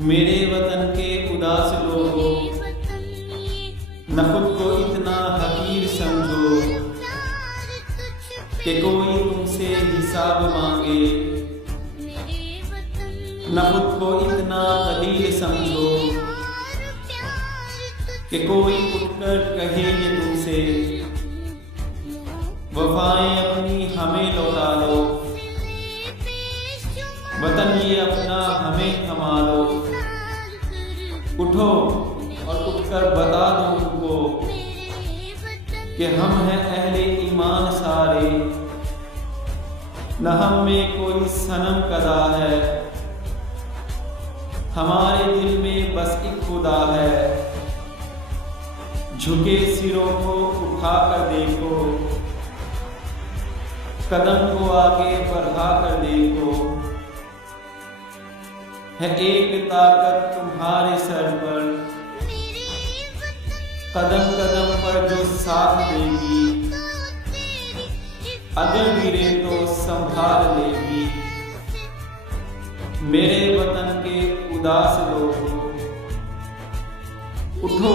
मेरे वतन के उदास लोगों, न खुद को इतना हकीर समझो कि कोई तुमसे हिसाब मांगे। न खुद को इतना कलील समझो कि कोई उठकर कहे ये तुमसे, वफाएं अपनी हमें लौटा लो, वतन ये अपना हमें थमा लो। उठो और उठकर बता दो उनको कि हम हैं अहले ईमान सारे, न हम में कोई सनम कदा है, हमारे दिल में बस एक खुदा है। झुके सिरों को उठा कर देखो, कदम को आगे बढ़ा कर देखो, है एक ताकत तुम्हारे सर पर, कदम कदम पर जो साथ देगी, अगर गिरे तो संभाल लेगी। मेरे वतन के उदास लोगों, उठो